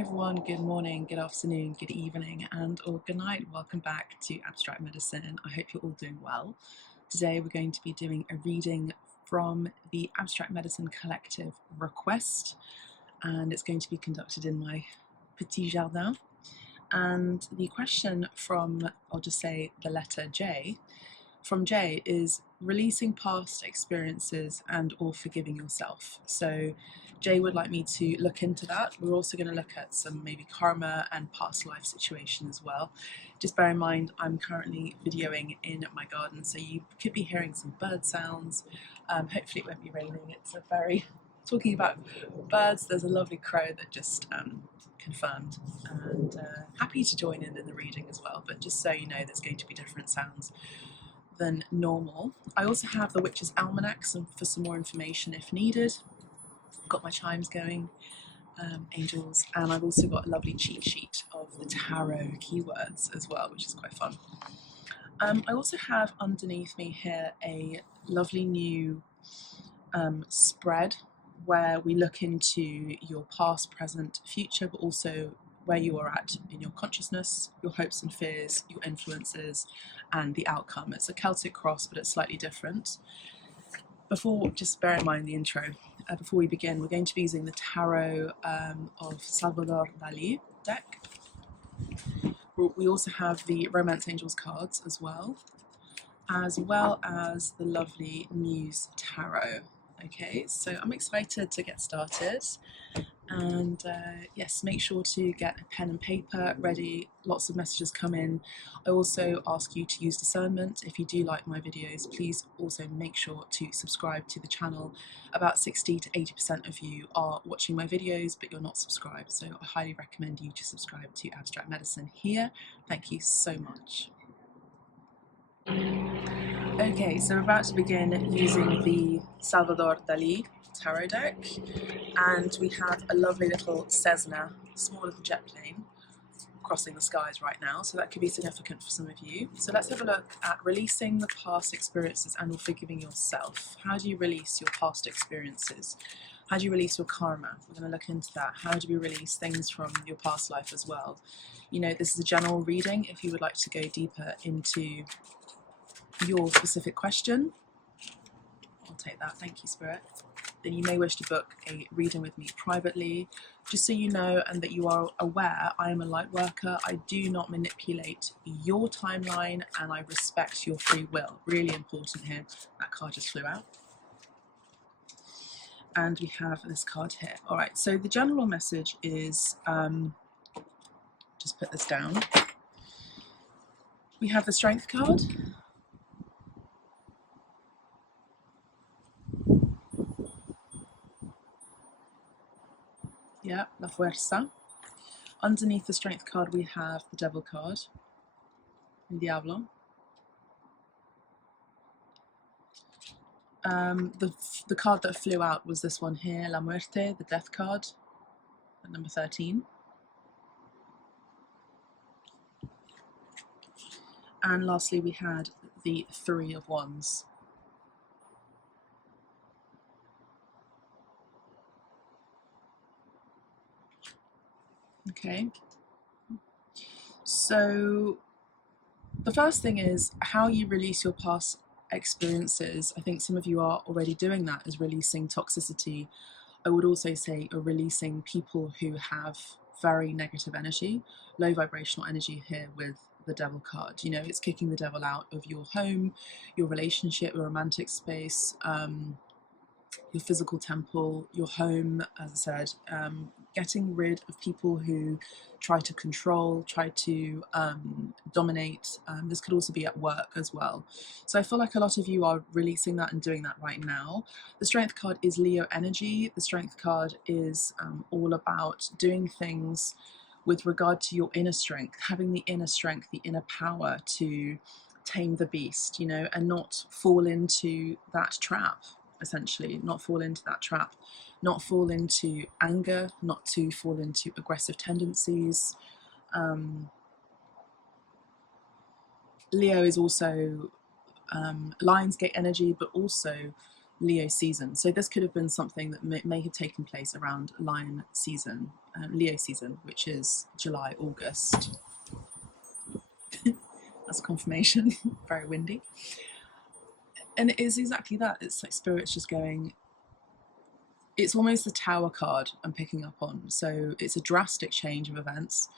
everyone, good morning, good afternoon, good evening, or good night. Welcome back to Abstract Medicine. I hope you're all doing well. Today we're going to be doing a reading from the Abstract Medicine Collective request, and it's going to be conducted in my petit jardin. And the question from, I'll just say the letter J, from J is releasing past experiences and or forgiving yourself. So Jay would like me to look into that. We're also going to look at some maybe karma and past life situation as well. Just bear in mind, I'm currently videoing in my garden, so you could be hearing some bird sounds. Hopefully it won't be raining. It's a very, talking about birds, there's a lovely crow that just confirmed, and happy to join in the reading as well, but just so you know, there's going to be different sounds than normal. I also have the Witch's Almanac for some more information if needed. Got my chimes going, angels, and I've also got a lovely cheat sheet of the tarot keywords as well, which is quite fun. I also have underneath me here a lovely new spread where we look into your past, present, future, but also where you are at in your consciousness, your hopes and fears, your influences, and the outcome. It's a Celtic cross, but it's slightly different. Just bear in mind the intro. Before we begin, we're going to be using the tarot of Salvador Dali deck. We also have the Romance Angels cards as well as the lovely Muse Tarot. Okay, so I'm excited to get started. And yes, make sure to get a pen and paper ready. Lots of messages come in. I also ask you to use discernment. If you do like my videos, please also make sure to subscribe to the channel. About 60 to 80% of you are watching my videos, but you're not subscribed, so I highly recommend you to subscribe to Abstract Medicine here. Thank you so much. Okay, so we're about to begin using the Salvador Dali tarot deck, and we have a lovely little Cessna, small little jet plane, crossing the skies right now, so that could be significant for some of you. So let's have a look at releasing the past experiences and forgiving yourself. How do you release your past experiences? How do you release your karma? We're going to look into that. How do we release things from your past life as well? You know, this is a general reading. If you would like to go deeper into your specific question, I'll take that. Thank you, Spirit. Then you may wish to book a reading with me privately. Just so you know and that you are aware, I am a light worker. I do not manipulate your timeline, and I respect your free will. Really important here. That card just flew out. And we have this card here. All right, so the general message is, just put this down. We have the Strength card. Yeah, La Fuerza. Underneath the Strength card, we have the Devil card, El Diablo. The card that flew out was this one here, La Muerte, the Death card, at number 13. And lastly, we had the Three of Wands. Okay, so the first thing is how you release your past experiences. I think some of you are already doing that, is releasing toxicity. I would also say releasing people who have very negative energy, low vibrational energy here with the Devil card. You know, it's kicking the devil out of your home, your relationship, your romantic space, your physical temple, your home, as I said, getting rid of people who try to control, try to dominate. This could also be at work as well. So I feel like a lot of you are releasing that and doing that right now. The Strength card is Leo energy. The Strength card is all about doing things with regard to your inner strength, having the inner strength, the inner power to tame the beast, you know, and not fall into that trap. Essentially, not fall into that trap, not fall into anger, not to fall into aggressive tendencies. Leo is also Lionsgate energy, but also Leo season. So this could have been something that may have taken place around Lion season, Leo season, which is July, August. That's confirmation. Very windy. And it is exactly that. It's like Spirit's just going, it's almost the Tower card I'm picking up on. So it's a drastic change of events.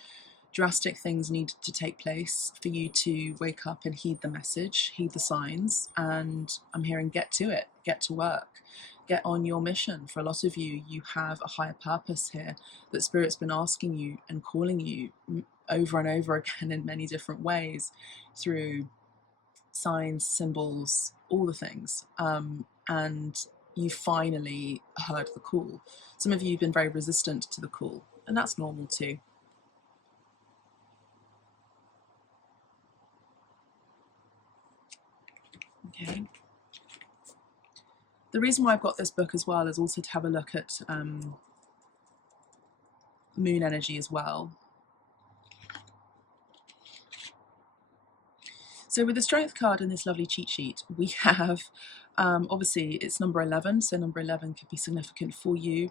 Drastic things need to take place for you to wake up and heed the message, heed the signs, and I'm hearing get to it, get to work, get on your mission. For a lot of you, you have a higher purpose here that Spirit's been asking you and calling you over and over again in many different ways through signs, symbols, all the things. And you finally heard the call. Some of you have been very resistant to the call, and that's normal too. Okay. The reason why I've got this book as well is also to have a look at moon energy as well. So with the Strength card in this lovely cheat sheet, we have, obviously it's number 11, so number 11 could be significant for you.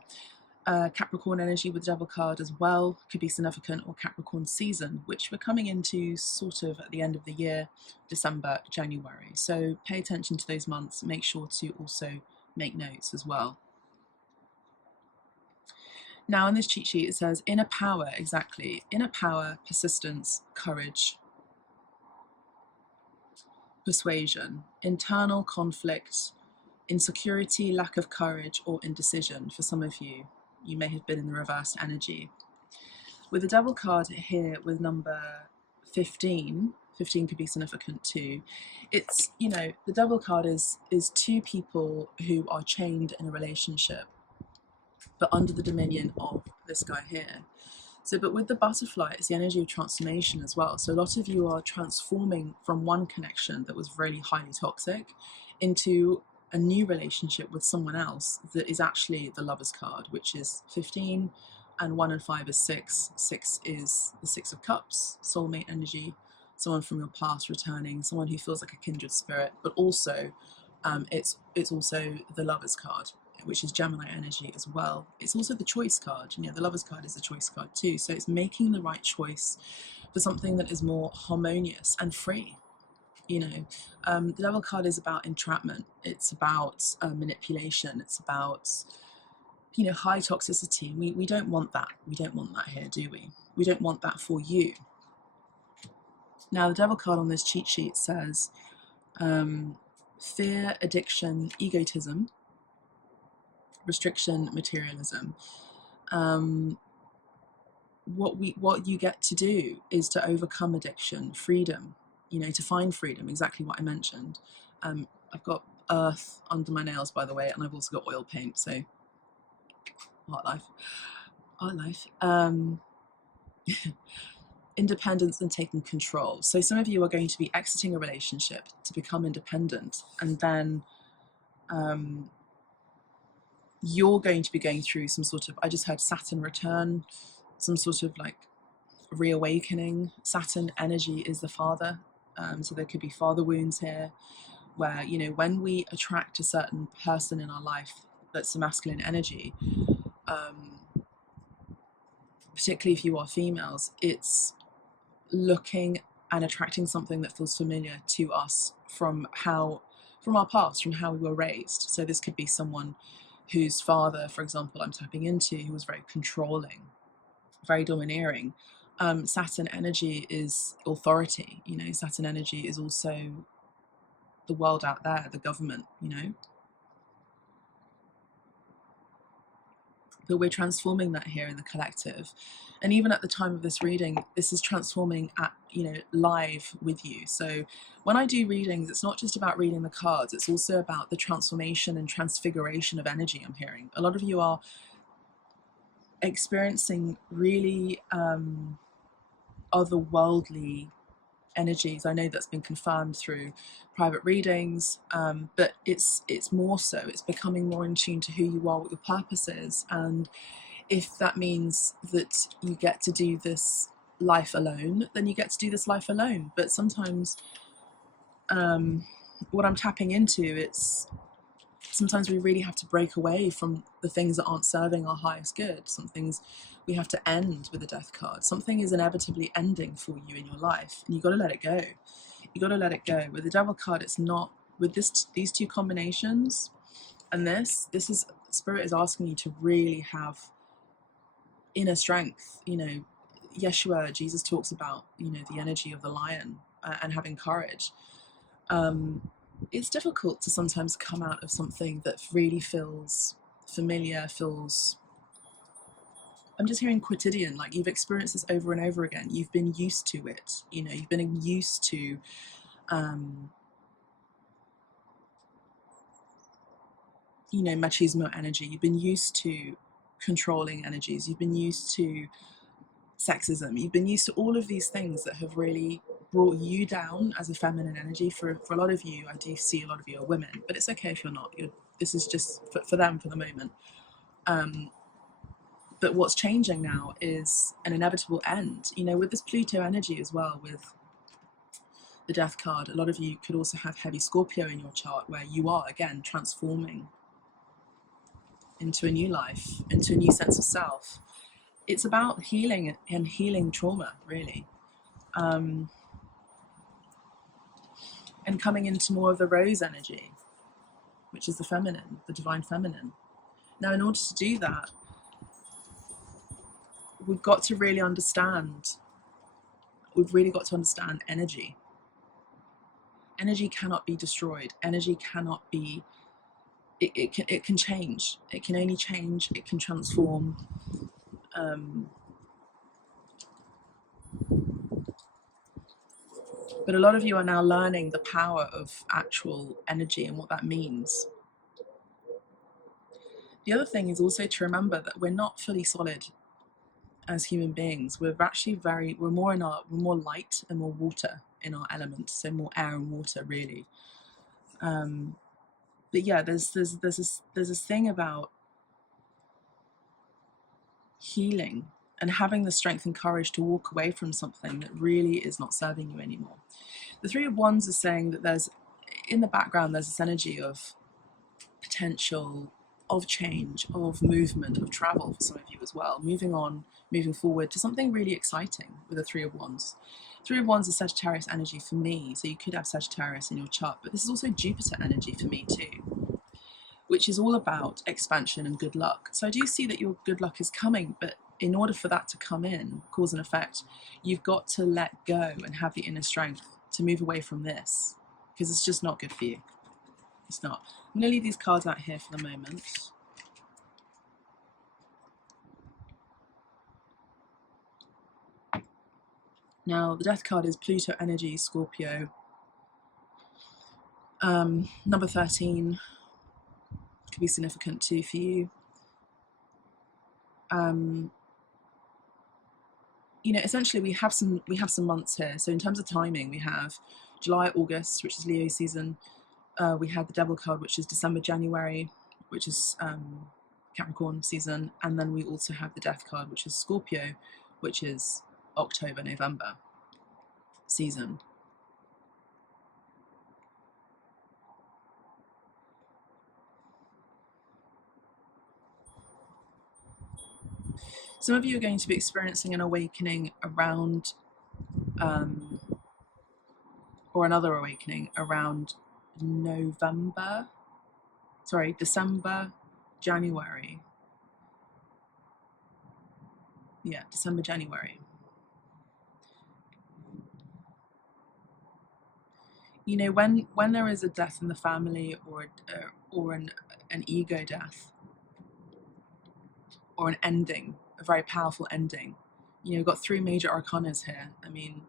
Capricorn energy with the Devil card as well could be significant, or Capricorn season, which we're coming into sort of at the end of the year, December, January. So pay attention to those months, make sure to also make notes as well. Now in this cheat sheet it says inner power, exactly, inner power, persistence, courage, persuasion, internal conflict, insecurity, lack of courage, or indecision. For some of you, you may have been in the reversed energy. With the Devil card here with number 15, 15 could be significant too. It's, you know, the Devil card is two people who are chained in a relationship, but under the dominion of this guy here. So, but with the butterfly, it's the energy of transformation as well. So a lot of you are transforming from one connection that was really highly toxic into a new relationship with someone else that is actually the Lover's card, which is 15, and 1 and 5 is 6. 6 is the 6 of Cups, soulmate energy, someone from your past returning, someone who feels like a kindred spirit, but also it's also the Lover's card, which is Gemini energy as well. It's also the choice card. You know, the Lover's card is a choice card too. So it's making the right choice for something that is more harmonious and free. You know, the Devil card is about entrapment. It's about manipulation. It's about, you know, high toxicity. We don't want that. We don't want that here, do we? We don't want that for you. Now, the Devil card on this cheat sheet says fear, addiction, egotism, restriction, materialism. What you get to do is to overcome addiction, freedom, you know, to find freedom, exactly what I mentioned. I've got earth under my nails, by the way, and I've also got oil paint, so art life. Independence and taking control. So some of you are going to be exiting a relationship to become independent, and then you're going to be going through some sort of, I just heard Saturn return, some sort of like reawakening. Saturn energy is the father, so there could be father wounds here, where, you know, when we attract a certain person in our life that's a masculine energy, particularly if you are females, it's looking and attracting something that feels familiar to us from our past, from how we were raised. So this could be someone whose father, for example, I'm tapping into, who was very controlling, very domineering. Saturn energy is authority, you know. Saturn energy is also the world out there, the government, you know. But we're transforming that here in the collective. And even at the time of this reading, this is transforming at, you know, live with you. So when I do readings, it's not just about reading the cards, it's also about the transformation and transfiguration of energy I'm hearing. A lot of you are experiencing really otherworldly energies. I know that's been confirmed through private readings, but it's more so, it's becoming more in tune to who you are, what your purpose is. And if that means that you get to do this life alone, then you get to do this life alone. But sometimes what I'm tapping into, it's sometimes we really have to break away from the things that aren't serving our highest good. Some things we have to end with the death card. Something is inevitably ending for you in your life, and you've got to let it go. You've got to let it go. With the devil card, it's not. With these two combinations, and this is, Spirit is asking you to really have inner strength. You know, Yeshua, Jesus talks about, you know, the energy of the lion and having courage. It's difficult to sometimes come out of something that really feels familiar, I'm just hearing quotidian, like you've experienced this over and over again. You've been used to it, you know, you've been used to, you know, machismo energy. You've been used to controlling energies. You've been used to sexism. You've been used to all of these things that have really brought you down as a feminine energy. For a lot of you, I do see a lot of you are women, but it's okay if you're not. This is just for them for the moment. But what's changing now is an inevitable end. You know, with this Pluto energy as well, with the death card, a lot of you could also have heavy Scorpio in your chart, where you are, again, transforming into a new life, into a new sense of self. It's about healing and healing trauma, really. And coming into more of the rose energy, which is the feminine, the divine feminine. Now, in order to do that, we've got to really understand, energy. Energy cannot be destroyed. Energy cannot be, it can change. It can only change, it can transform. But a lot of you are now learning the power of actual energy and what that means. The other thing is also to remember that we're not fully solid as human beings. We're actually we're more light and more water in our element, so more air and water, really. But yeah, there's this thing about healing and having the strength and courage to walk away from something that really is not serving you anymore. The Three of Wands is saying that there's, in the background, there's this energy of potential, of change, of movement, of travel for some of you as well, moving on, moving forward to something really exciting with the Three of Wands. Three of Wands is Sagittarius energy for me, so you could have Sagittarius in your chart, but this is also Jupiter energy for me too, which is all about expansion and good luck. So I do see that your good luck is coming, but in order for that to come in, cause and effect, you've got to let go and have the inner strength to move away from this, because it's just not good for you. It's not. I'm going to leave these cards out here for the moment. Now, the death card is Pluto energy, Scorpio. Number 13 could be significant too for you. You know, essentially we have some months here. So in terms of timing, we have July, August, which is Leo season. We have the Devil card, which is December, January, which is Capricorn season, and then we also have the Death card, which is Scorpio, which is October, November season. Some of you are going to be experiencing an awakening around, or another awakening around December, January. Yeah, December, January. You know, when there is a death in the family, or an ego death, or an ending, a very powerful ending. You know, we've got three major arcanas here. I mean,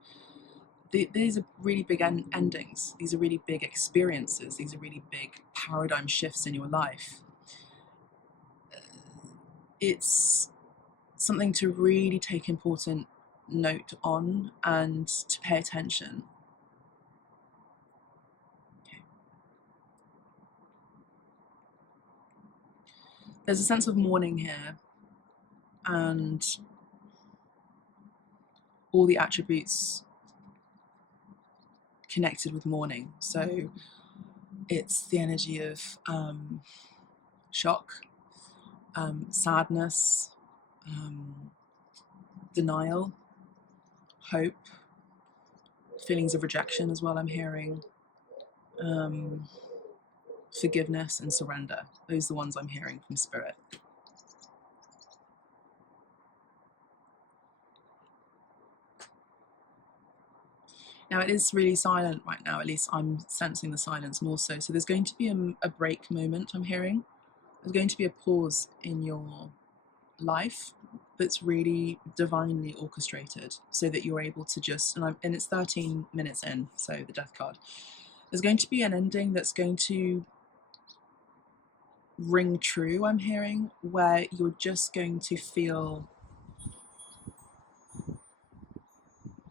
these are really big endings. These are really big experiences. These are really big paradigm shifts in your life. It's something to really take important note on and to pay attention. Okay. There's a sense of mourning here, and all the attributes connected with mourning. So It's the energy of shock, sadness, denial, hope, feelings of rejection as well, I'm hearing, forgiveness and surrender. Those are the ones I'm hearing from Spirit. Now it is really silent right now, at least I'm sensing the silence more so. So there's going to be a break moment, I'm hearing. There's going to be a pause in your life that's really divinely orchestrated so that you're able to just, and it's 13 minutes in, so the death card. There's going to be an ending that's going to ring true, I'm hearing, where you're just going to feel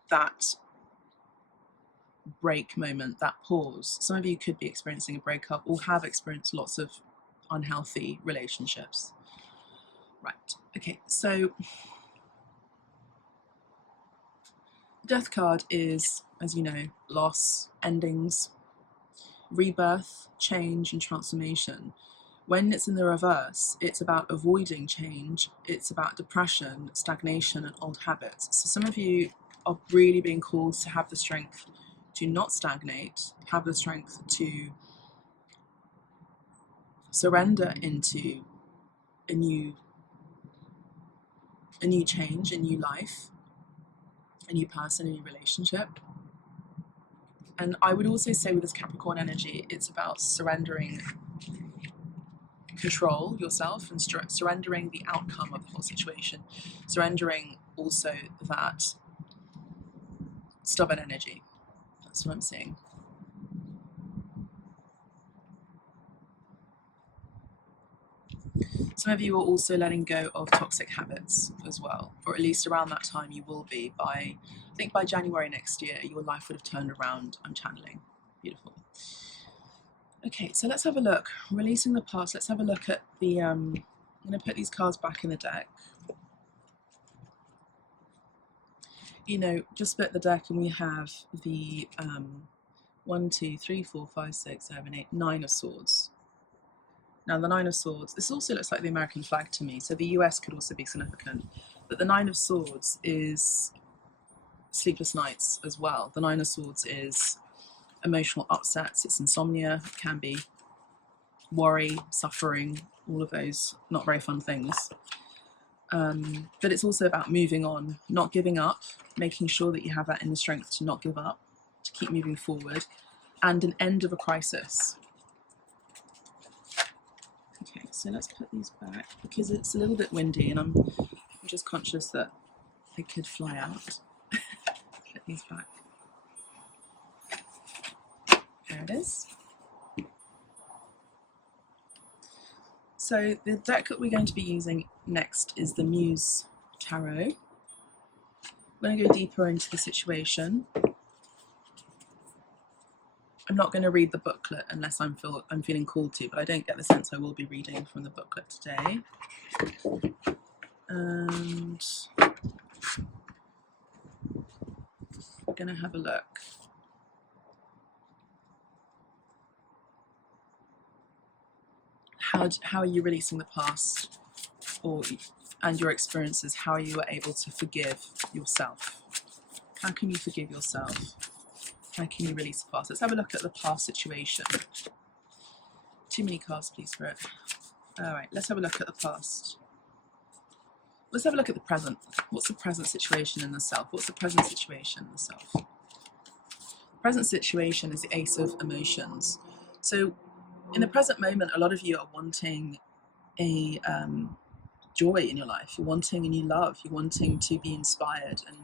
that break moment, that pause. Some of you could be experiencing a breakup or have experienced lots of unhealthy relationships. Right, okay, so death card is, as you know, loss, endings, rebirth, change, and transformation. When it's in the reverse, it's about avoiding change, it's about depression, stagnation, and old habits. So some of you are really being called to have the strength to not stagnate, have the strength to surrender into a new change, a new life, a new person, a new relationship. And I would also say with this Capricorn energy, it's about surrendering control yourself and surrendering the outcome of the whole situation, surrendering also that stubborn energy. That's what I'm seeing. Some of you are also letting go of toxic habits as well, or at least around that time you will be. I think by January next year, your life would have turned around. I'm channeling. Beautiful. Okay, so let's have a look. Releasing the past. Let's have a look at the, I'm going to put these cards back in the deck. You know, just split the deck and we have the 1, 2, 3, 4, 5, 6, 7, 8, 9 of swords. Now the 9 of swords, this also looks like the American flag to me, so the US could also be significant. But the 9 of swords is sleepless nights as well. The 9 of swords is emotional upsets, it's insomnia, it can be worry, suffering, all of those not very fun things. But it's also about moving on, not giving up, making sure that you have that inner strength to not give up, to keep moving forward, and an end of a crisis. Okay, so let's put these back because it's a little bit windy and I'm just conscious that they could fly out. Put these back. There it is. So the deck that we're going to be using next is the Muse Tarot. I'm going to go deeper into the situation. I'm not going to read the booklet unless I'm feeling called to, but I don't get the sense I will be reading from the booklet today. And we're going to have a look. How are you releasing the past and your experiences? How are you able to forgive yourself? How can you forgive yourself? How can you release the past? Let's have a look at the past situation. Too many cards, please, Spirit. All right, let's have a look at the past. Let's have a look at the present. What's the present situation in the self? What's the present situation in the self? The present situation is the Ace of Emotions. So in the present moment, a lot of you are wanting a joy in your life. You're wanting a new love. You're wanting to be inspired and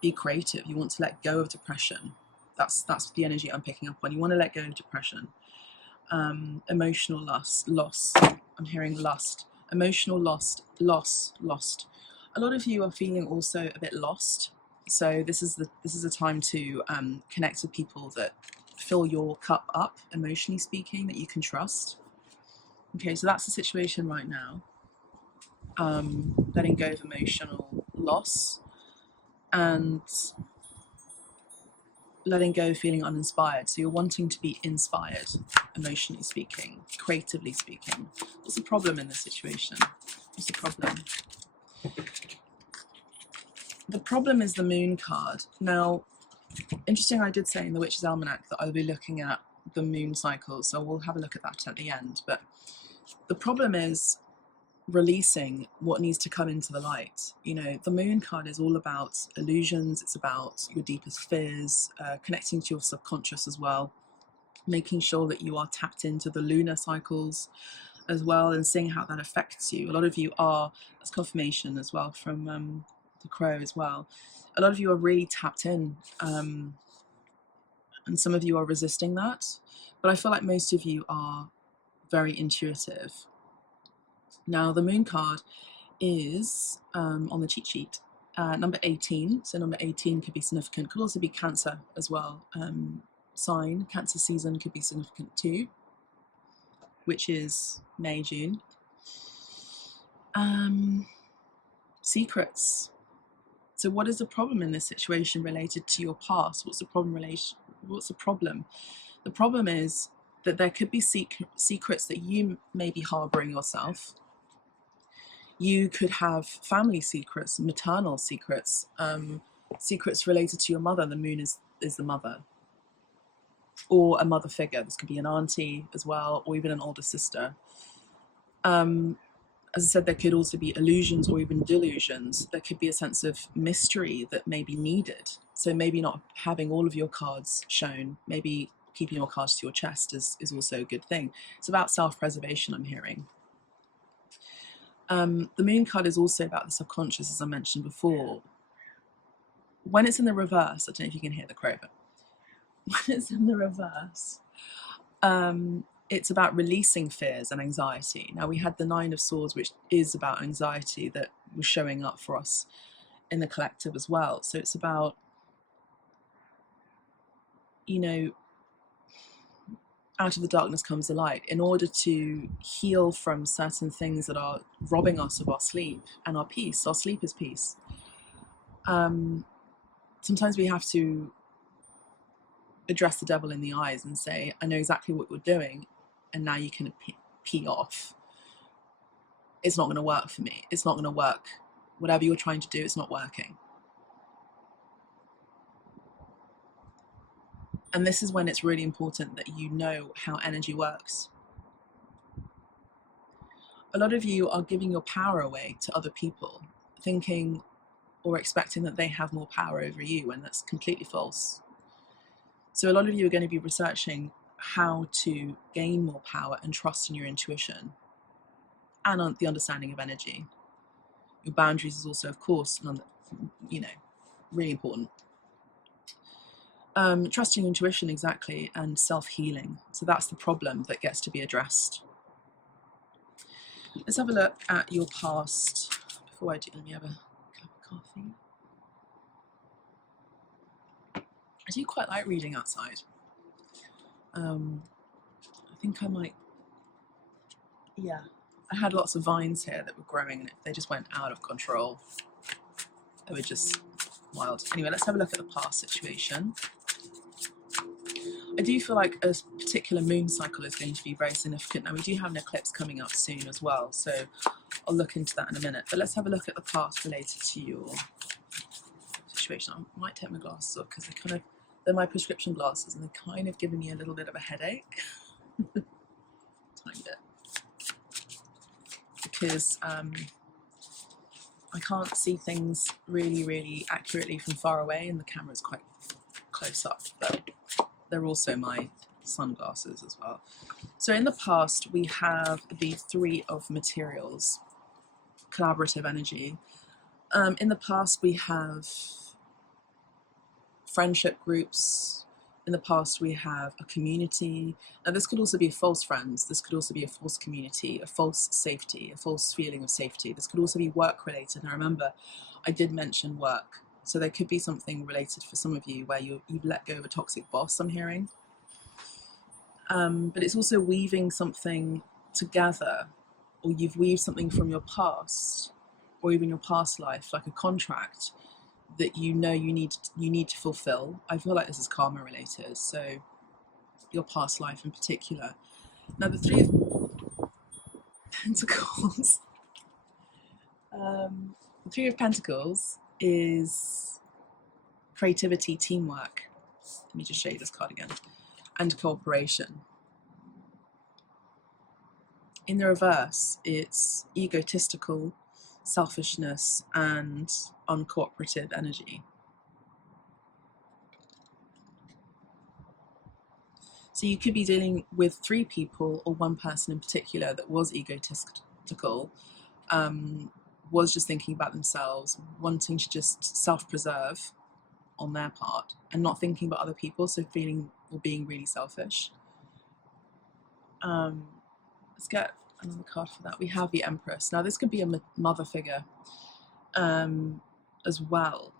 be creative. You want to let go of depression. That's the energy I'm picking up on. You want to let go of depression. Emotional loss. I'm hearing lust. Emotional lost. A lot of you are feeling also a bit lost. So this is a time to connect with people that fill your cup up, emotionally speaking, that you can trust. Okay, so that's the situation right now. Letting go of emotional loss and letting go, feeling uninspired. So you're wanting to be inspired, emotionally speaking, creatively speaking. What's the problem in this situation? What's the problem? The problem is the Moon card. Now, interesting, I did say in the Witch's Almanac that I'll be looking at the moon cycle, so we'll have a look at that at the end. But the problem is releasing what needs to come into the light. You know, the Moon card is all about illusions. It's about your deepest fears, connecting to your subconscious as well, making sure that you are tapped into the lunar cycles as well, and seeing how that affects you. A lot of you are, that's confirmation as well from the Crow as well. A lot of you are really tapped in, and some of you are resisting that, but I feel like most of you are very intuitive. Now, the Moon card is on the cheat sheet, number 18. So number 18 could be significant, could also be Cancer as well. Sign, Cancer season could be significant too, which is May, June. Secrets. So what is the problem in this situation related to your past? What's the problem? The problem is that there could be secrets that you may be harboring yourself. You could have family secrets, maternal secrets, secrets related to your mother. The moon is the mother, or a mother figure. This could be an auntie as well, or even an older sister. As I said, there could also be illusions or even delusions. There could be a sense of mystery that may be needed. So maybe not having all of your cards shown, maybe keeping your cards to your chest is also a good thing. It's about self-preservation, I'm hearing. The Moon card is also about the subconscious, as I mentioned before. When it's in the reverse, I don't know if you can hear the crow, but when it's in the reverse, it's about releasing fears and anxiety. Now, we had the Nine of Swords, which is about anxiety that was showing up for us in the collective as well. So it's about, you know, out of the darkness comes the light. In order to heal from certain things that are robbing us of our sleep and our peace, our sleep is peace. Sometimes we have to address the devil in the eyes and say, I know exactly what you're doing, and now you can pee off. It's not going to work for me. It's not going to work. Whatever you're trying to do, it's not working. And this is when it's really important that you know how energy works. A lot of you are giving your power away to other people, thinking or expecting that they have more power over you, and that's completely false. So a lot of you are going to be researching how to gain more power and trust in your intuition and on the understanding of energy. Your boundaries is also, of course, you know, really important. Trusting intuition, exactly, and self-healing. So that's the problem that gets to be addressed. Let's have a look at your past. Before I do, let me have a cup of coffee. I do quite like reading outside. I think I might, yeah. I had lots of vines here that were growing and they just went out of control. They were just wild. Anyway, let's have a look at the past situation. I do feel like a particular moon cycle is going to be very significant. Now, we do have an eclipse coming up soon as well, so I'll look into that in a minute. But let's have a look at the past related to your situation. I might take my glasses off because they're my prescription glasses and they're kind of giving me a little bit of a headache. Tiny bit. Because I can't see things really, really accurately from far away, and the camera's quite close up, but they're also my sunglasses as well. So in the past, we have the Three of Materials, collaborative energy. In the past, we have friendship groups. In the past, we have a community. Now, this could also be false friends. This could also be a false community, a false safety, a false feeling of safety. This could also be work-related. Now, remember, I did mention work. So there could be something related for some of you where you've let go of a toxic boss, I'm hearing. But it's also weaving something together, or you've weaved something from your past, or even your past life, like a contract, that you know you need to fulfill. I feel like this is karma related, so your past life in particular. Now the Three of Pentacles, the Three of Pentacles is creativity, teamwork. Let me just show you this card again, and cooperation. In the reverse, it's egotistical, selfishness, and uncooperative energy. So you could be dealing with 3 people or one person in particular that was egotistical, was just thinking about themselves, wanting to just self-preserve on their part and not thinking about other people, so feeling or being really selfish. Let's get another card for that. We have the Empress. Now this could be a mother figure as well.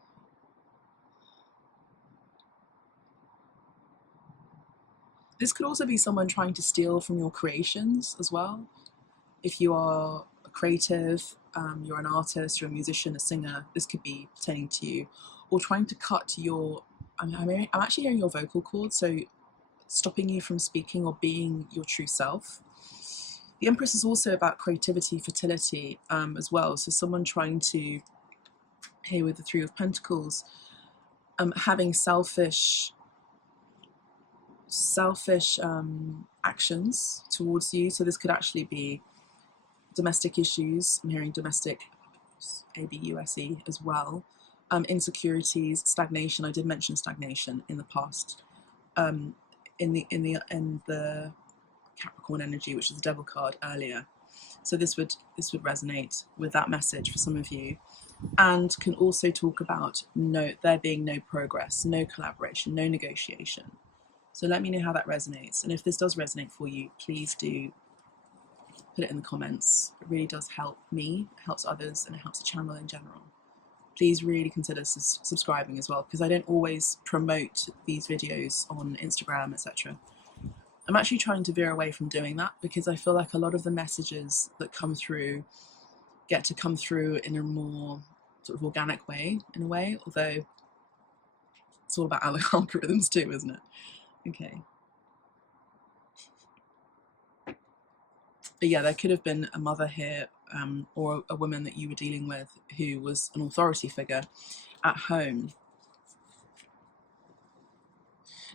This could also be someone trying to steal from your creations as well. If you are a creative, you're an artist, you're a musician, a singer, this could be pertaining to you. Or trying to cut your, I'm actually hearing your vocal cords, so stopping you from speaking or being your true self. The Empress is also about creativity, fertility as well. So someone trying to, here with the Three of Pentacles, having selfish actions towards you. So this could actually be domestic issues. I'm hearing domestic, ABUSE as well. Insecurities, stagnation. I did mention stagnation in the past. In the Capricorn energy, which is the Devil card earlier. So this would resonate with that message for some of you, and can also talk about there being no progress, no collaboration, no negotiation. So let me know how that resonates, and if this does resonate for you, please do put it in the comments. It really does help me, it helps others, and it helps the channel in general. Please really consider subscribing as well, because I don't always promote these videos on Instagram, etc. I'm actually trying to veer away from doing that, because I feel like a lot of the messages that come through get to come through in a more sort of organic way, in a way, although it's all about algorithms too, isn't it? Okay. But yeah, there could have been a mother here, or a woman that you were dealing with who was an authority figure at home.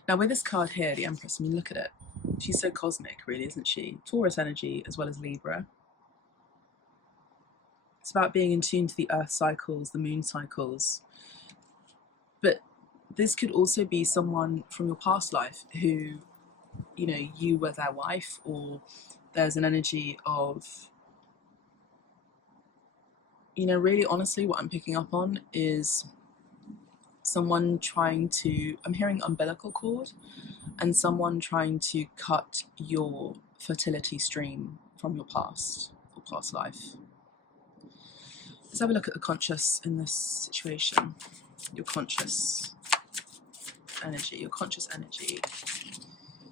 Now with this card here, the Empress, I mean, look at it. She's so cosmic, really, isn't she? Taurus energy as well as Libra. It's about being in tune to the earth cycles, the moon cycles. But this could also be someone from your past life who, you know, you were their wife, or there's an energy of, you know, really honestly what I'm picking up on is someone trying to, I'm hearing umbilical cord, and someone trying to cut your fertility stream from your past or past life. Let's have a look at the conscious in this situation. Your conscious energy, your conscious energy.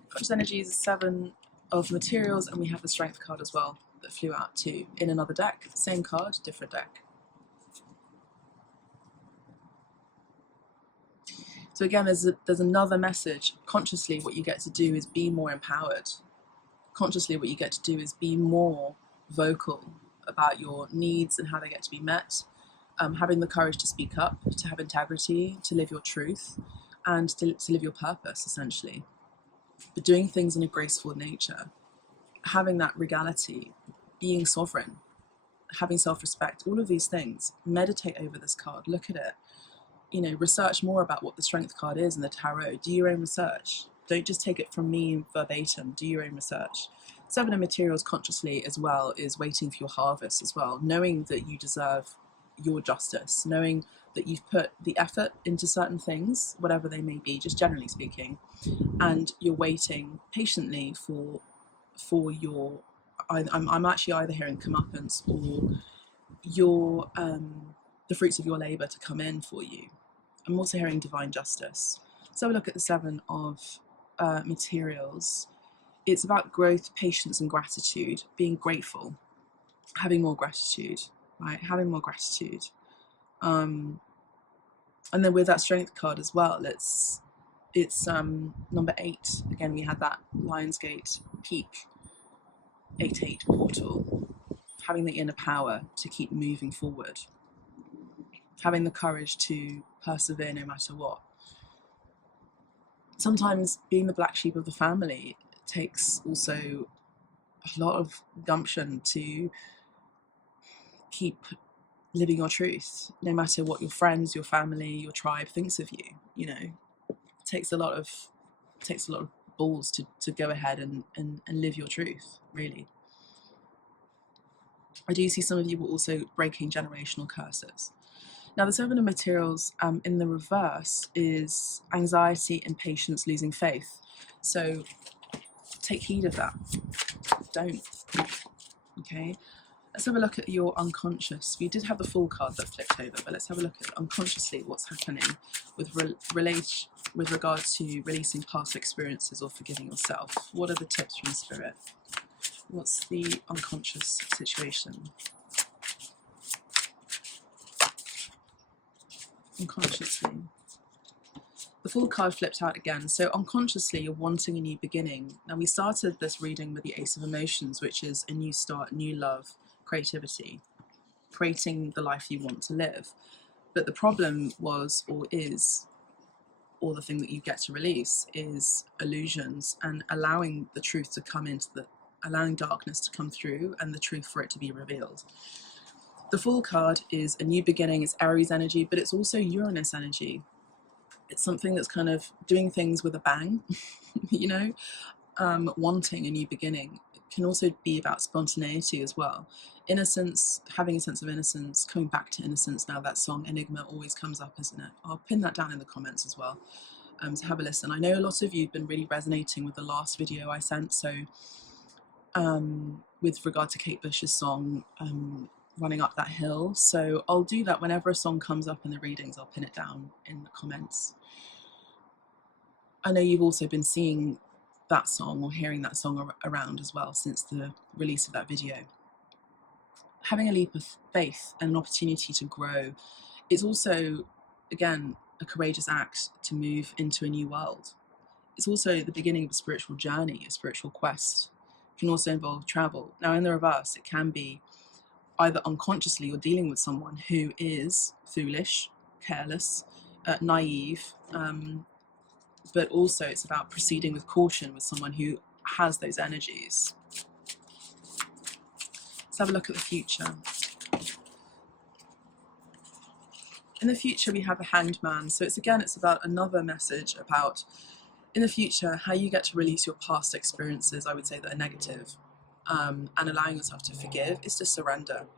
Conscious energy is 7 of materials, and we have the strength card as well that flew out too in another deck. Same card, different deck. So again, there's another message. Consciously, what you get to do is be more empowered. Consciously, what you get to do is be more vocal about your needs and how they get to be met. Having the courage to speak up, to have integrity, to live your truth, and to live your purpose, essentially. But doing things in a graceful nature, having that regality, being sovereign, having self-respect, all of these things. Meditate over this card, look at it. You know, research more about what the strength card is in the tarot. Do your own research. Don't just take it from me verbatim. Do your own research. 7 of materials consciously as well is waiting for your harvest as well. Knowing that you deserve your justice. Knowing that you've put the effort into certain things, whatever they may be, just generally speaking. And you're waiting patiently for your, I'm actually either hearing comeuppance or your, the fruits of your labour to come in for you. I'm also hearing divine justice. So we look at the 7 of materials. It's about growth, patience, and gratitude. Being grateful, having more gratitude, right? Having more gratitude. And then with that strength card as well, it's number 8. Again, we had that Lionsgate peak 8-8 portal, having the inner power to keep moving forward, having the courage to persevere no matter what. Sometimes being the black sheep of the family takes also a lot of gumption to keep living your truth, no matter what your friends, your family, your tribe thinks of you. You know, it takes a lot of balls to go ahead and live your truth, really. I do see some of you were also breaking generational curses. Now, the 7 of materials in the reverse is anxiety, impatience, losing faith. So take heed of that. Don't. Okay. Let's have a look at your unconscious. We did have the full card that flipped over, but let's have a look at unconsciously what's happening with regard to releasing past experiences or forgiving yourself. What are the tips from Spirit? What's the unconscious situation? Unconsciously. The full card flipped out again. So unconsciously, you're wanting a new beginning. Now, we started this reading with the Ace of Emotions, which is a new start, new love, creativity, creating the life you want to live. But the problem was, or is, or the thing that you get to release is illusions, and allowing the truth to come into allowing darkness to come through and the truth for it to be revealed. The Fool card is a new beginning, it's Aries energy, but it's also Uranus energy. It's something that's kind of doing things with a bang, you know, wanting a new beginning. It can also be about spontaneity as well. Innocence, having a sense of innocence, coming back to innocence. Now that song Enigma always comes up, isn't it? I'll pin that down in the comments as well, to have a listen. I know a lot of you have been really resonating with the last video I sent, so with regard to Kate Bush's song, Running Up That Hill. So I'll do that whenever a song comes up in the readings. I'll pin it down in the comments. I know you've also been seeing that song or hearing that song around as well since the release of that video. Having a leap of faith and an opportunity to grow. It's also, again, a courageous act to move into a new world. It's also the beginning of a spiritual journey, a spiritual quest. It can also involve travel. Now, in the reverse, it can be either unconsciously you're dealing with someone who is foolish, careless, naive, but also it's about proceeding with caution with someone who has those energies. Let's have a look at the future. In the future, we have a Hanged Man. So it's about another message about, in the future, how you get to release your past experiences, I would say, that are negative, and allowing yourself to forgive is to surrender.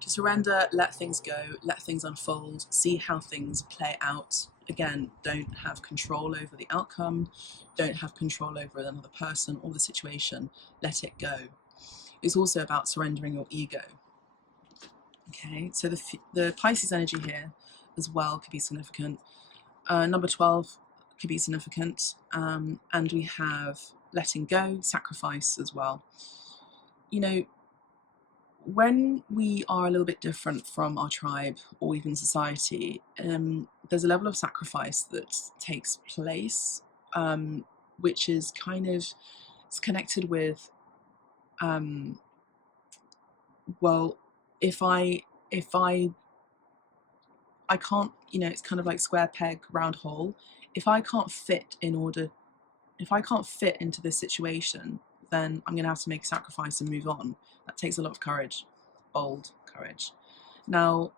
To surrender, let things go, let things unfold, see how things play out. Again, don't have control over the outcome, don't have control over another person or the situation, let it go. It's also about surrendering your ego. Okay, so the Pisces energy here as well could be significant. Number 12 could be significant, and we have letting go, sacrifice as well. You know, when we are a little bit different from our tribe or even society, there's a level of sacrifice that takes place, which is it's connected with, well, if I can't, you know, it's kind of like square peg, round hole. If I can't fit into this situation, then I'm going to have to make a sacrifice and move on. That takes a lot of courage, bold courage. Now,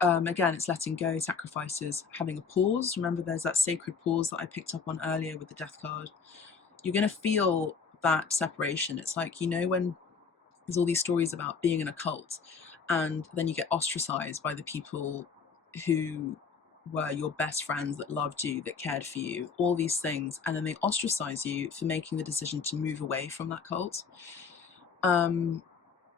again, it's letting go, sacrifices, having a pause. Remember, there's that sacred pause that I picked up on earlier with the Death card. You're going to feel that separation. It's like, you know, when there's all these stories about being in a cult and then you get ostracized by the people who were your best friends, that loved you, that cared for you, all these things, and then they ostracize you for making the decision to move away from that cult.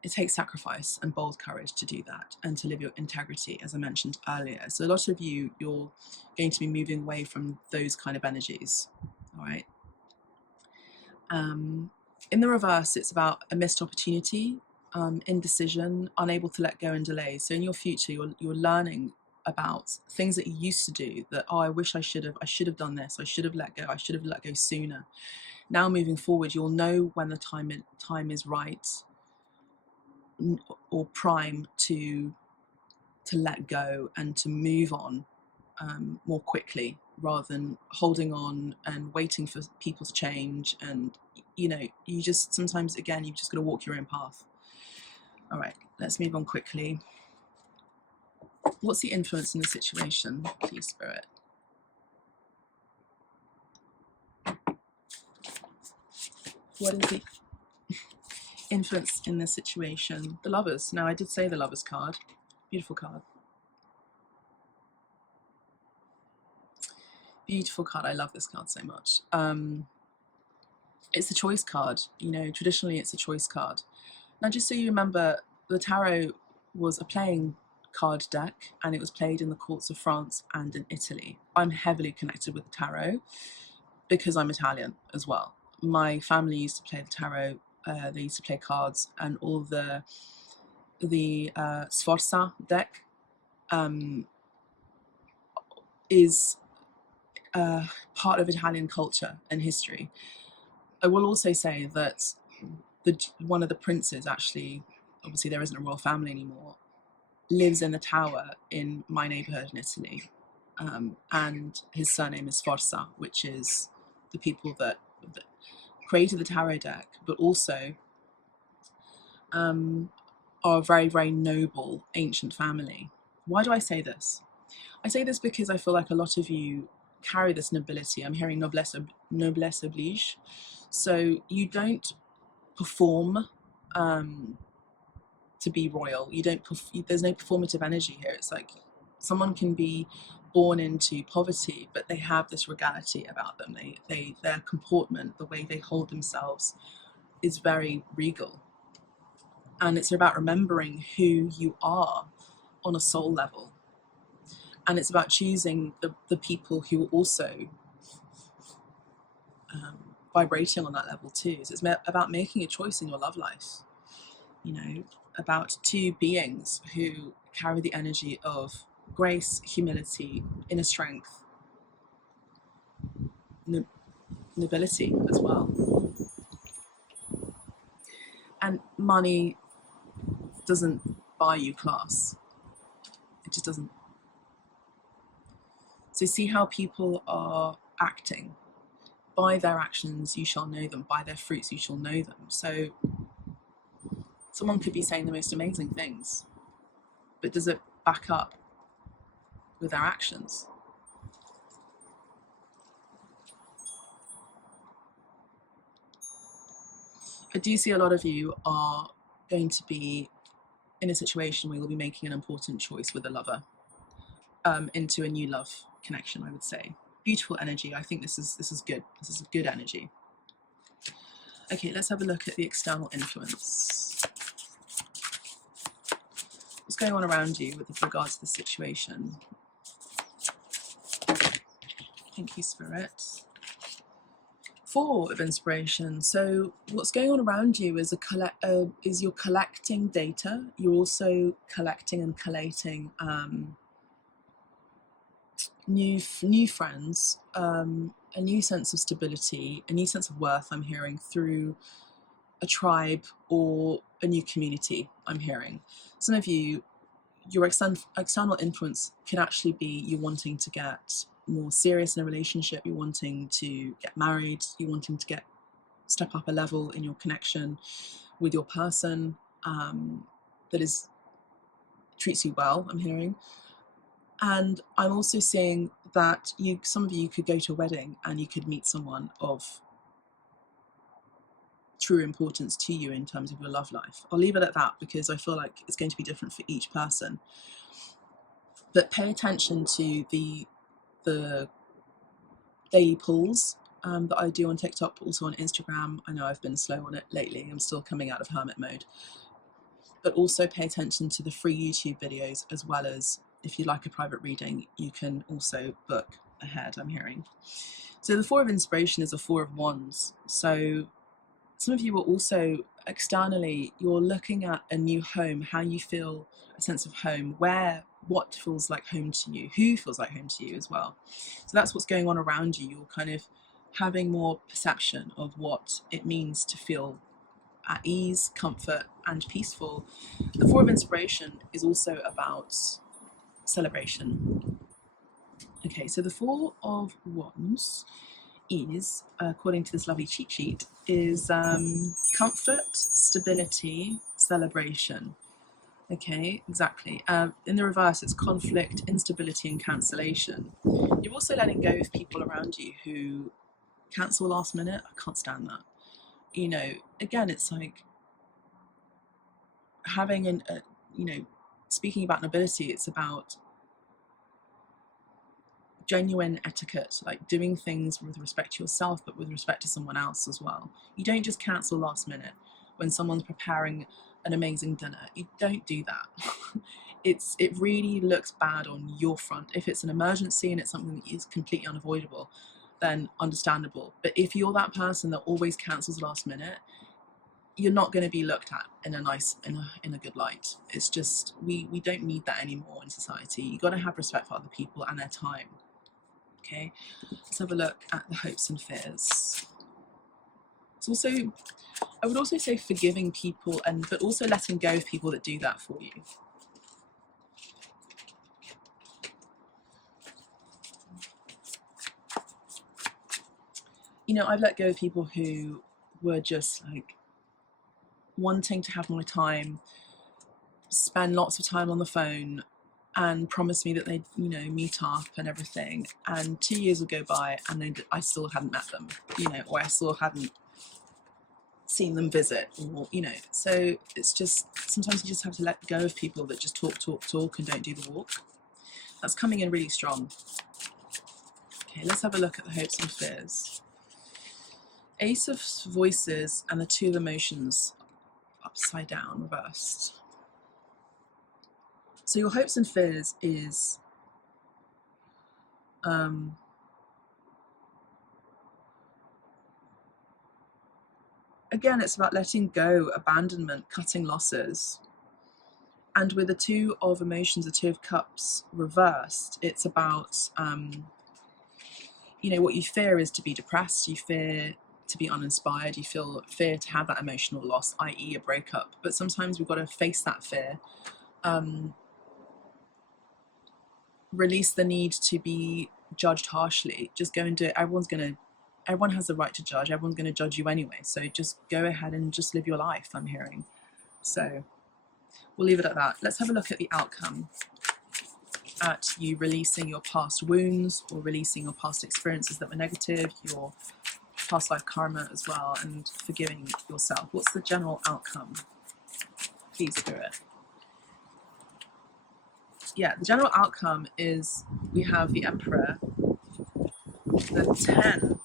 It takes sacrifice and bold courage to do that and to live your integrity, as I mentioned earlier. So a lot of you're going to be moving away from those kind of energies. All right. In the reverse, it's about a missed opportunity, indecision, unable to let go and delay. So in your future, you're learning about things that you used to do that, oh, I wish I should have done this, I should have let go sooner. Now moving forward, you'll know when the time is right or prime to let go and to move on more quickly, rather than holding on and waiting for people to change. And you just sometimes, again, you've just got to walk your own path. All right, let's move on quickly. What's the influence in the situation, please, Spirit? What is the influence in this situation? The Lovers. Now, I did say the Lovers card. Beautiful card. Beautiful card. I love this card so much. It's the choice card. Traditionally it's a choice card. Now, just so you remember, the tarot was a playing card deck, and it was played in the courts of France and in Italy. I'm heavily connected with the tarot because I'm Italian as well. My family used to play the tarot. They used to play cards, and all the Sforza deck is part of Italian culture and history. I will also say that one of the princes, actually, obviously there isn't a royal family anymore, lives in the tower in my neighborhood in Italy, and his surname is Sforza, which is the people that created the tarot deck, but also are a very, very noble ancient family. Why do I say this? I say this because I feel like a lot of you carry this nobility. I'm hearing noblesse oblige. So you don't perform to be royal. There's no performative energy here. It's like someone can be born into poverty, but they have this regality about them. Their comportment, the way they hold themselves, is very regal. And it's about remembering who you are on a soul level. And it's about choosing the people who are also vibrating on that level too. So it's about making a choice in your love life. About two beings who carry the energy of grace, humility, inner strength, nobility as well. And money doesn't buy you class. It just doesn't. So see how people are acting. By their actions you shall know them, by their fruits you shall know them. So someone could be saying the most amazing things, but does it back up with their actions? I do see a lot of you are going to be in a situation where you'll be making an important choice with a lover, into a new love connection, I would say. Beautiful energy. I think this is good. This is a good energy. Okay, let's have a look at the external influence. What's going on around you with regards to the situation? Thank you, Spirit. 4 of inspiration. So what's going on around you is you're collecting data. You're also collecting and collating new friends, a new sense of stability, a new sense of worth, I'm hearing, through a tribe or a new community, I'm hearing. Some of you, your external influence can actually be you wanting to get more serious in a relationship, you're wanting to get married, you're wanting to step up a level in your connection with your person that treats you well, I'm hearing. And I'm also seeing that some of you could go to a wedding and you could meet someone of true importance to you in terms of your love life. I'll leave it at that because I feel like it's going to be different for each person. But pay attention to the daily pulls that I do on TikTok, but also on Instagram. I know I've been slow on it lately. I'm still coming out of hermit mode. But also pay attention to the free YouTube videos, as well as, if you like a private reading, you can also book ahead, I'm hearing. So the 4 of inspiration is a 4 of wands. So some of you are also externally, you're looking at a new home, how you feel a sense of home, where what feels like home to you, who feels like home to you as well. So that's what's going on around you. You're kind of having more perception of what it means to feel at ease, comfort, and peaceful. The Four of Inspiration is also about celebration. Okay, so the Four of Wands is, according to this lovely cheat sheet, is comfort, stability, celebration. Okay, exactly. In the reverse, it's conflict, instability, and cancellation. You're also letting go of people around you who cancel last minute. I can't stand that. You know, again, it's like having speaking about nobility, it's about genuine etiquette, like doing things with respect to yourself, but with respect to someone else as well. You don't just cancel last minute when someone's preparing an amazing dinner. You don't do that. It really looks bad on your front. If it's an emergency and it's something that is completely unavoidable, then understandable. But if you're that person that always cancels last minute, you're not going to be looked at in a good light. It's just we don't need that anymore in society. You got to have respect for other people and their time. Okay, let's have a look at the hopes and fears. It's also, I would also say, forgiving people, but also letting go of people that do that for you. You know, I've let go of people who were just like wanting to have my time, spend lots of time on the phone, and promised me that they'd, meet up and everything. And 2 years would go by and I still hadn't met them, or I still hadn't seen them visit, or, So it's just, sometimes you just have to let go of people that just talk and don't do the walk. That's coming in really strong. Okay, let's have a look at the hopes and fears. Ace of Voices and the Two of Emotions upside down, reversed. So your hopes and fears is again, it's about letting go, abandonment, cutting losses. And with the Two of Emotions, the Two of Cups reversed, it's about what you fear is to be depressed, you fear to be uninspired, you fear to have that emotional loss, i.e. a breakup. But sometimes we've got to face that fear, release the need to be judged harshly, just go and do it. Everyone has the right to judge, everyone's going to judge you anyway, so just go ahead and just live your life, I'm hearing. So we'll leave it at that. Let's have a look at the outcome, at you releasing your past wounds, or releasing your past experiences that were negative, your past life karma as well, and forgiving yourself. What's the general outcome, please, Spirit? Yeah, the general outcome is we have the Emperor, the 10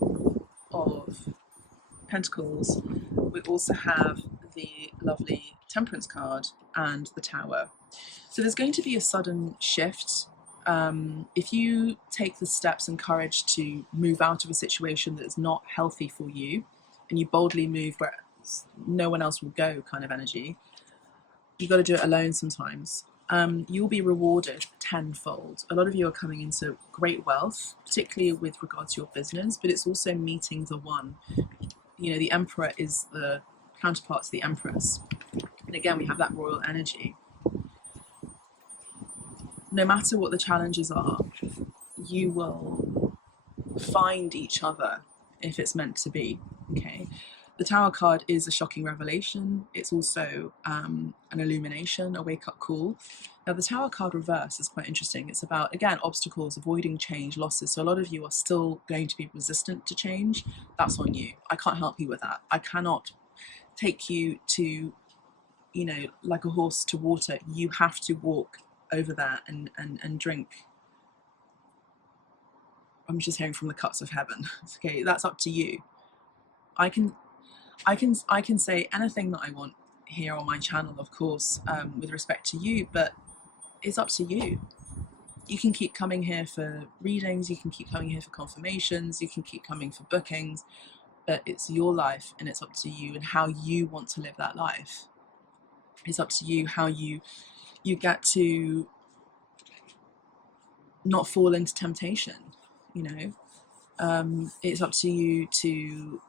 of Pentacles. We also have the lovely Temperance card and the Tower. So there's going to be a sudden shift. If you take the steps and courage to move out of a situation that is not healthy for you, and you boldly move where no one else will go, kind of energy, you've got to do it alone sometimes. You'll be rewarded tenfold. A lot of you are coming into great wealth, particularly with regards to your business, but it's also meeting the one. The Emperor is the counterpart to the Empress. And again, we have that royal energy. No matter what the challenges are, you will find each other if it's meant to be, okay? The Tower card is a shocking revelation. It's also an illumination, a wake-up call. Now, the Tower card reverse is quite interesting. It's about, again, obstacles, avoiding change, losses. So a lot of you are still going to be resistant to change. That's on you. I can't help you with that. I cannot take you to, like a horse to water. You have to walk over there and drink. I'm just hearing from the cups of heaven. Okay, that's up to you. I can say anything that I want here on my channel, of course, with respect to you, but it's up to you. You can keep coming here for readings, you can keep coming here for confirmations, you can keep coming for bookings, but it's your life and it's up to you and how you want to live that life. It's up to you how you get to not fall into temptation. You know, it's up to you to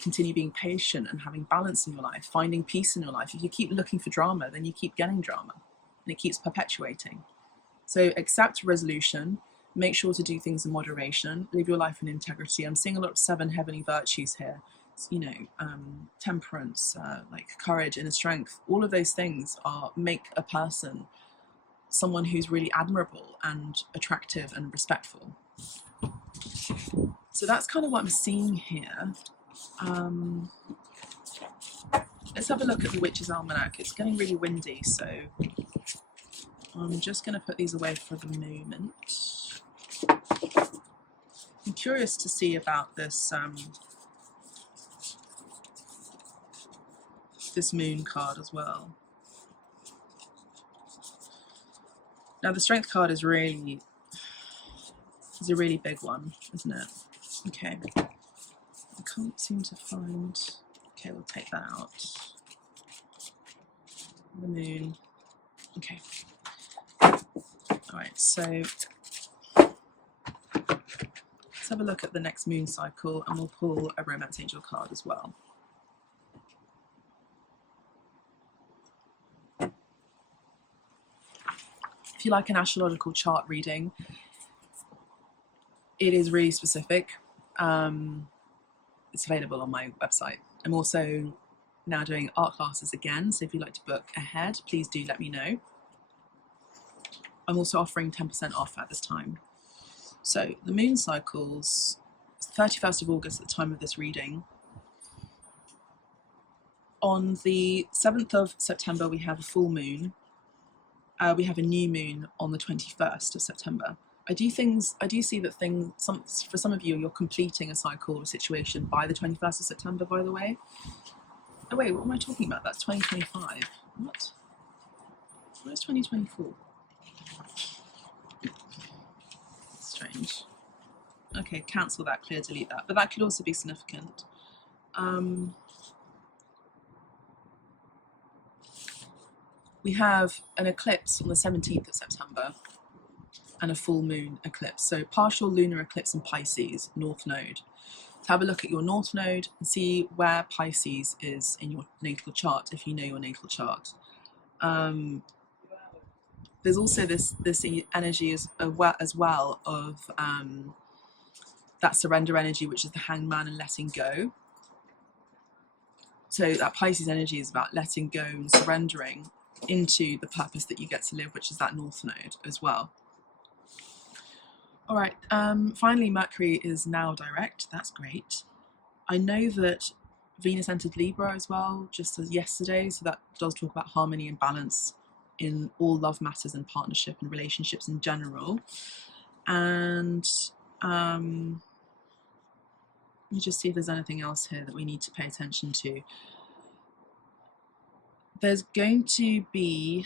continue being patient and having balance in your life, finding peace in your life. If you keep looking for drama, then you keep getting drama, and it keeps perpetuating. So accept resolution, make sure to do things in moderation, live your life in integrity. I'm seeing a lot of 7 heavenly virtues here, you know, temperance, like courage, inner strength. All of those things make a person someone who's really admirable and attractive and respectful. So that's kind of what I'm seeing here. Let's have a look at the Witch's Almanac. It's getting really windy, so I'm just going to put these away for the moment. I'm curious to see about this this moon card as well. Now the Strength card is a really big one, isn't it? Okay, I can't seem to find. Okay, we'll take that out. The moon. Okay. All right, so let's have a look at the next moon cycle, and we'll pull a Romance Angel card as well. If you like an astrological chart reading, it is really specific. It's available on my website. I'm also now doing art classes again, so if you'd like to book ahead, please do let me know. I'm also offering 10% off at this time. So the moon cycles, 31st of August at the time of this reading. On the 7th of September, we have a full moon. We have a new moon on the 21st of September. I do see that for some of you, you're completing a cycle or a situation by the 21st of September, by the way. Oh wait, what am I talking about? That's 2025. What? Where's 2024? Strange. Okay, cancel that, clear, delete that. But that could also be significant. We have an eclipse on the 17th of September and a full moon eclipse. So partial lunar eclipse in Pisces, North Node. So have a look at your North Node and see where Pisces is in your natal chart, if you know your natal chart. There's also this energy as well of that surrender energy, which is the Hangman and letting go. So that Pisces energy is about letting go and surrendering into the purpose that you get to live, which is that North Node as well. All right, finally, Mercury is now direct. That's great. I know that Venus entered Libra as well, just as yesterday, so that does talk about harmony and balance in all love matters and partnership and relationships in general. And let me just see if there's anything else here that we need to pay attention to. There's going to be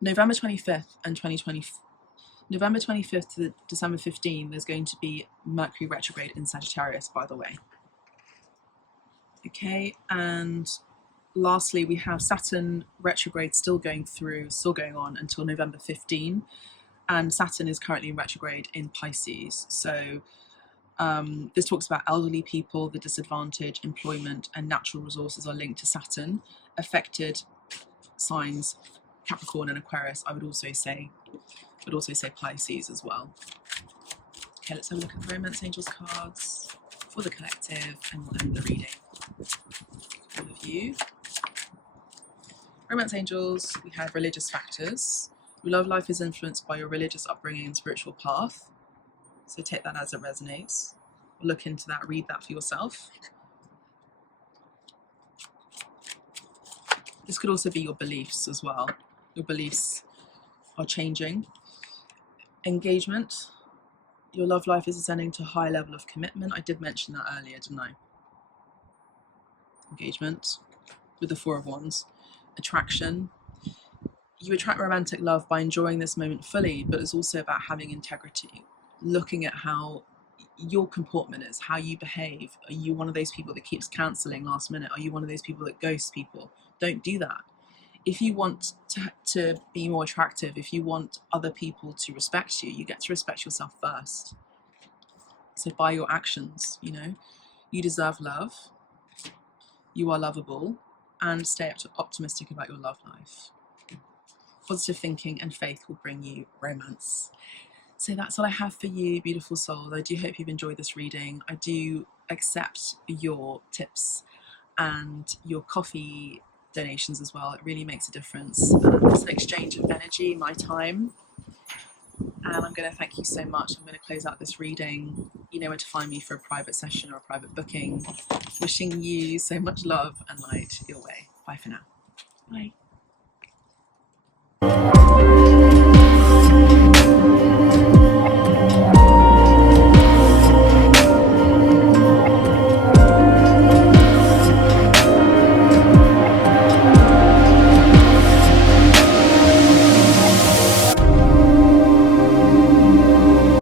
November 25th and November 25th to December 15th, there's going to be Mercury retrograde in Sagittarius, by the way. Okay, and lastly, we have Saturn retrograde still going on until November 15, and Saturn is currently in retrograde in Pisces. So this talks about elderly people, the disadvantage, employment, and natural resources are linked to Saturn. Affected signs, Capricorn and Aquarius, I would also say Pisces as well. Okay, let's have a look at the Romance Angels cards for the collective, and we'll end the reading. All of you. Romance Angels, we have religious factors. Your love life is influenced by your religious upbringing and spiritual path. So take that as it resonates. Look into that, read that for yourself. This could also be your beliefs as well. Your beliefs are changing. Engagement. Your love life is ascending to a high level of commitment. I did mention that earlier, didn't I? Engagement with the Four of Wands. Attraction. You attract romantic love by enjoying this moment fully, but it's also about having integrity. Looking at how your comportment is, how you behave. Are you one of those people that keeps cancelling last minute? Are you one of those people that ghosts people? Don't do that. if you want to be more attractive, if you want other people to respect you, you get to respect yourself first. So by your actions, you know, you deserve love, you are lovable, and stay optimistic about your love life. Positive thinking and faith will bring you romance. So that's what I have for you, beautiful soul. I do hope you've enjoyed this reading. I do accept your tips and your coffee donations as well. It really makes a difference. It's an exchange of energy, my time. And I'm going to thank you so much. I'm going to close out this reading. You know where to find me for a private session or a private booking. Wishing you so much love and light your way. Bye for now. Bye.